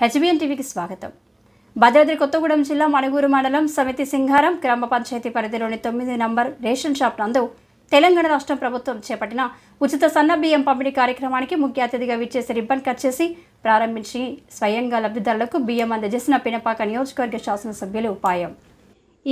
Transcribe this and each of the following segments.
HBN టీవీకి స్వాగతం భద్రాద్రి కొత్తగూడెం జిల్లా మణుగూరు మండలం సమితి సింగారం గ్రామ పంచాయతీ పరిధిలోని తొమ్మిది నంబర్ రేషన్ షాప్ నందు తెలంగాణ రాష్ట్ర ప్రభుత్వం చేపట్టిన ఉచిత సన్న బియ్యం పంపిణీ కార్యక్రమానికి ముఖ్య అతిథిగా విచ్చేసి రిబ్బన్ కట్ చేసి ప్రారంభించి స్వయంగా లబ్ధిదారులకు బియ్యం అందజేసిన పినపాక నియోజకవర్గ శాసనసభ్యులు ఉపాయం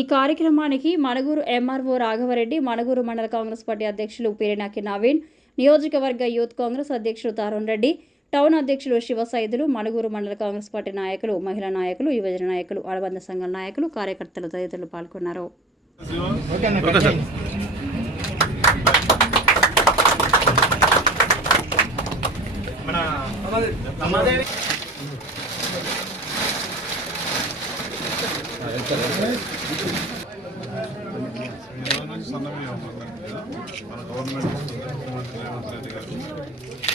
ఈ కార్యక్రమానికి మణుగూరు ఎంఆర్ఓ రాఘవరెడ్డి మణుగూరు మండల కాంగ్రెస్ పార్టీ అధ్యక్షులు పీరినాకి నవీన్ నియోజకవర్గ యూత్ కాంగ్రెస్ అధ్యక్షుడు తరుణ్ రెడ్డి టౌన్ అధ్యక్షులు శివసైదులు మణుగూరు మండల కాంగ్రెస్ పార్టీ నాయకులు మహిళా నాయకులు యువజన నాయకులు అనుబంధ సంఘాల నాయకులు కార్యకర్తలు తదితరులు పాల్గొన్నారు మన గవర్నమెంట్ ముఖ్యమంత్రి రేవంత్ రెడ్డి గారు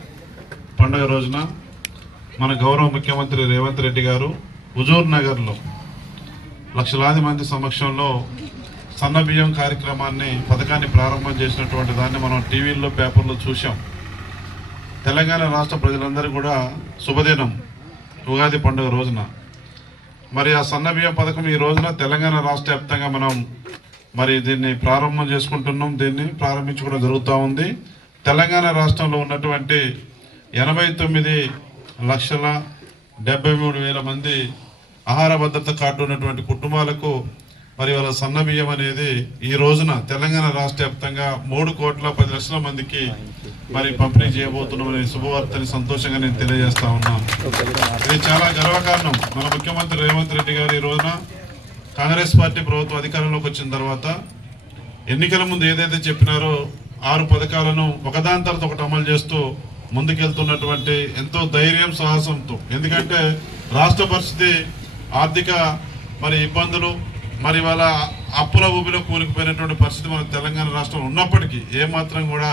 పండగ రోజున మన గౌరవ ముఖ్యమంత్రి రేవంత్ రెడ్డి గారు హుజూర్ నగర్లో లక్షలాది మంది సమక్షంలో సన్నబియ్యం కార్యక్రమాన్ని పథకాన్ని ప్రారంభం చేసినటువంటి దాన్ని మనం టీవీల్లో పేపర్లో చూసాం తెలంగాణ రాష్ట్ర ప్రజలందరూ కూడా శుభదినం ఉగాది పండుగ రోజున మరి ఆ సన్నబియ్యం పథకం ఈ రోజున తెలంగాణ రాష్ట్ర వ్యాప్తంగా మనం మరి దీన్ని ప్రారంభం చేసుకుంటున్నాం దీన్ని ప్రారంభించుకోవడం జరుగుతూ ఉంది తెలంగాణ రాష్ట్రంలో ఉన్నటువంటి ఎనభై తొమ్మిది లక్షల డెబ్బై మూడు వేల మంది ఆహార భద్రత కార్డు ఉన్నటువంటి కుటుంబాలకు మరి వాళ్ళ సన్నబియ్యం అనేది ఈ రోజున తెలంగాణ రాష్ట్ర వ్యాప్తంగా మూడు కోట్ల పది లక్షల మందికి మరి పంపిణీ చేయబోతున్నామని శుభవార్తని సంతోషంగా నేను తెలియజేస్తా ఉన్నాను ఇది చాలా గర్వకారణం మన ముఖ్యమంత్రి రేవంత్ రెడ్డి గారు ఈ రోజున కాంగ్రెస్ పార్టీ ప్రభుత్వం అధికారంలోకి వచ్చిన తర్వాత ఎన్నికల ముందు ఏదైతే చెప్పినారో ఆరు పథకాలను ఒకదాని తర్వాత ఒకటి అమలు చేస్తూ ముందుకెళ్తున్నటువంటి ఎంతో ధైర్యం సాహసంతో ఎందుకంటే రాష్ట్ర పరిస్థితి ఆర్థిక మరి ఇబ్బందులు మరి వాళ్ళ అప్పుల ఊబిలో కూలికిపోయినటువంటి పరిస్థితి మన తెలంగాణ రాష్ట్రంలో ఉన్నప్పటికీ ఏమాత్రం కూడా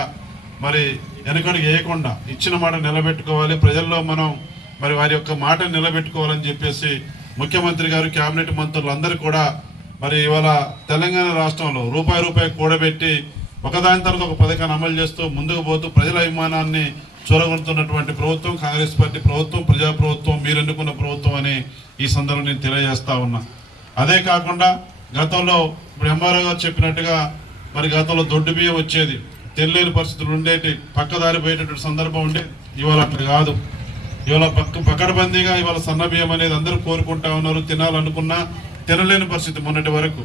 మరి వెనకడుగు వేయకుండా ఇచ్చిన మాట నిలబెట్టుకోవాలి ప్రజల్లో మనం మరి వారి యొక్క మాటను నిలబెట్టుకోవాలని చెప్పేసి ముఖ్యమంత్రి గారు కేబినెట్ మంత్రులు కూడా మరి ఇవాళ తెలంగాణ రాష్ట్రంలో రూపాయి రూపాయి కూడబెట్టి ఒకదాని తర్వాత ఒక పథకాన్ని అమలు చేస్తూ ముందుకు పోతూ ప్రజల అభిమానాన్ని చొరగొంటున్నటువంటి ప్రభుత్వం కాంగ్రెస్ పార్టీ ప్రభుత్వం ప్రజా ప్రభుత్వం మీరు ఎన్నుకున్న ప్రభుత్వం అని ఈ సందర్భం నేను తెలియజేస్తా ఉన్నా అదే కాకుండా గతంలో ఇప్పుడు ఎంఆర్ఓ గారు చెప్పినట్టుగా మరి గతంలో దొడ్డు బియ్యం వచ్చేది తెలియని పరిస్థితులు ఉండేటి పక్కదారిపోయేటటువంటి సందర్భం ఉండే ఇవాళ అక్కడ కాదు ఇవాళ పక్క పకడబందీగా ఇవాళ సన్న బియ్యం అనేది అందరూ కోరుకుంటా ఉన్నారు తినాలనుకున్నా తినలేని పరిస్థితి మొన్నటి వరకు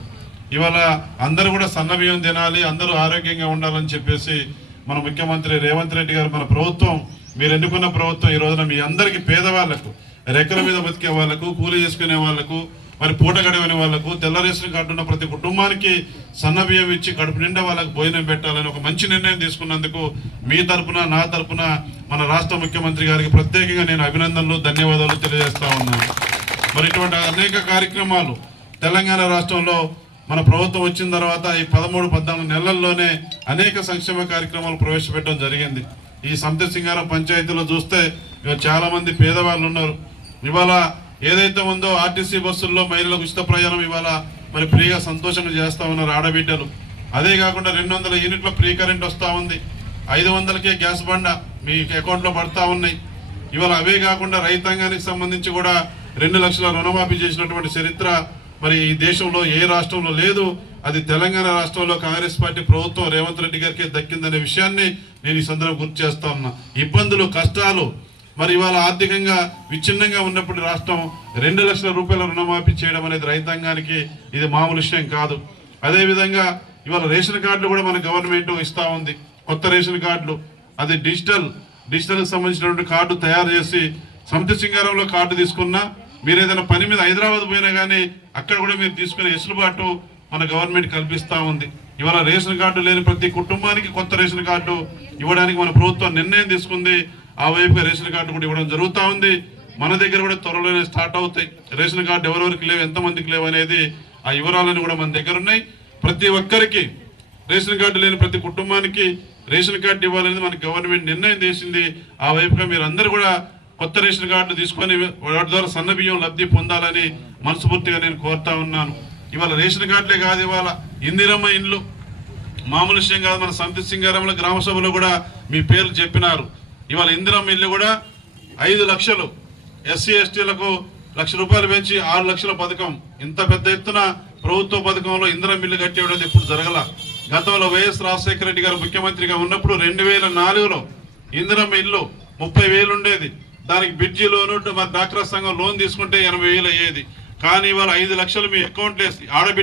ఇవాళ అందరూ కూడా సన్న బియ్యం తినాలి అందరూ ఆరోగ్యంగా ఉండాలని చెప్పేసి మన ముఖ్యమంత్రి రేవంత్ రెడ్డి గారు మన ప్రభుత్వం మీరు ఎన్నుకున్న ప్రభుత్వం ఈ రోజున మీ అందరికీ పేదవాళ్లకు రెక్కల మీద బతికే వాళ్లకు కూలి చేసుకునే వాళ్లకు మరి పూట గడవని వాళ్లకు తెల్లరేసిన ఉన్న ప్రతి కుటుంబానికి సన్నబియ్యం ఇచ్చి కడుపు నిండా వాళ్ళకు భోజనం పెట్టాలని ఒక మంచి నిర్ణయం తీసుకున్నందుకు మీ తరఫున నా తరఫున మన రాష్ట్ర ముఖ్యమంత్రి గారికి ప్రత్యేకంగా నేను అభినందనలు ధన్యవాదాలు తెలియజేస్తా ఉన్నాను మరి ఇటువంటి అనేక కార్యక్రమాలు తెలంగాణ రాష్ట్రంలో మన ప్రభుత్వం వచ్చిన తర్వాత ఈ పదమూడు పద్నాలుగు నెలల్లోనే అనేక సంక్షేమ కార్యక్రమాలు ప్రవేశపెట్టడం జరిగింది ఈ సంత సింగారం పంచాయతీలో చూస్తే చాలా మంది పేదవాళ్ళు ఉన్నారు ఇవాళ ఏదైతే ఉందో ఆర్టీసీ బస్సుల్లో మహిళలకు ఉచిత ప్రయాణం ఇవాళ మరి ఫ్రీగా సంతోషం చేస్తూ ఉన్నారు ఆడబిడ్డలు అదే కాకుండా రెండు వందల యూనిట్ల ఫ్రీ కరెంట్ వస్తూ ఉంది ఐదు వందలకే గ్యాస్ బండ మీ అకౌంట్లో పడతా ఉన్నాయి ఇవాళ అవే కాకుండా రైతాంగానికి సంబంధించి కూడా రెండు లక్షల రుణమాఫీ చేసినటువంటి చరిత్ర మరి ఈ దేశంలో ఏ రాష్ట్రంలో లేదు అది తెలంగాణ రాష్ట్రంలో కాంగ్రెస్ పార్టీ ప్రభుత్వం రేవంత్ రెడ్డి గారికి దక్కిందనే విషయాన్ని నేను ఈ సందర్భం గుర్తు చేస్తా ఉన్నా ఇబ్బందులు కష్టాలు మరి ఇవాళ ఆర్థికంగా విచ్ఛిన్నంగా ఉన్నప్పుడు రాష్ట్రం రెండు లక్షల రూపాయల రుణమాఫీ చేయడం అనేది రైతాంగానికి ఇది మామూలు విషయం కాదు అదేవిధంగా ఇవాళ రేషన్ కార్డులు కూడా మన గవర్నమెంట్ ఇస్తూ ఉంది కొత్త రేషన్ కార్డులు అది డిజిటల్ డిజిటల్కి సంబంధించినటువంటి కార్డు తయారు చేసి సమితి సింగారంలో కార్డు తీసుకున్నా మీరు ఏదైనా పని మీద హైదరాబాద్ పోయినా కానీ అక్కడ కూడా మీరు తీసుకునే వెసులుబాటు మన గవర్నమెంట్ కల్పిస్తూ ఉంది ఇవాళ రేషన్ కార్డు లేని ప్రతి కుటుంబానికి కొత్త రేషన్ కార్డు ఇవ్వడానికి మన ప్రభుత్వం నిర్ణయం తీసుకుంది ఆ వైపుగా రేషన్ కార్డు కూడా ఇవ్వడం జరుగుతూ ఉంది మన దగ్గర కూడా త్వరలోనే స్టార్ట్ అవుతాయి రేషన్ కార్డు ఎవరెవరికి లేవు ఎంతమందికి లేవు అనేది ఆ వివరాలను కూడా మన దగ్గర ఉన్నాయి ప్రతి ఒక్కరికి రేషన్ కార్డు లేని ప్రతి కుటుంబానికి రేషన్ కార్డు ఇవ్వాలనేది మన గవర్నమెంట్ నిర్ణయం చేసింది ఆ వైపుగా మీరు కూడా కొత్త రేషన్ కార్డు తీసుకొని వాటి ద్వారా సన్న బియ్యం లబ్ధి పొందాలని మనస్ఫూర్తిగా నేను కోరుతా ఉన్నాను ఇవాళ రేషన్ కార్డులే కాదు ఇవాళ ఇందిరమ్మ ఇండ్లు మామూలు విషయం కాదు మన సంత సింగారంలో గ్రామ సభలో కూడా మీ పేర్లు చెప్పినారు ఇవాళ ఇందిరమ్మ ఇల్లు కూడా ఐదు లక్షలు ఎస్సీ ఎస్టీలకు లక్ష రూపాయలు పెంచి ఆరు లక్షల పథకం ఇంత పెద్ద ఎత్తున ప్రభుత్వ పథకంలో ఇందిరం ఇల్లు కట్టేయడం ఇప్పుడు జరగల గతంలో వైఎస్ రాజశేఖర రెడ్డి గారు ముఖ్యమంత్రిగా ఉన్నప్పుడు రెండు వేల నాలుగులో ఇందిరం ఇల్లు ముప్పై వేలు ఉండేది దానికి బ్రిడ్జి లోను మా డాక్టర్ సంఘం లోన్ తీసుకుంటే ఎనభై వేలు అయ్యేది కానీ ఇవాళ ఐదు లక్షలు మీ అకౌంట్ వేసి ఆడబిడ్డ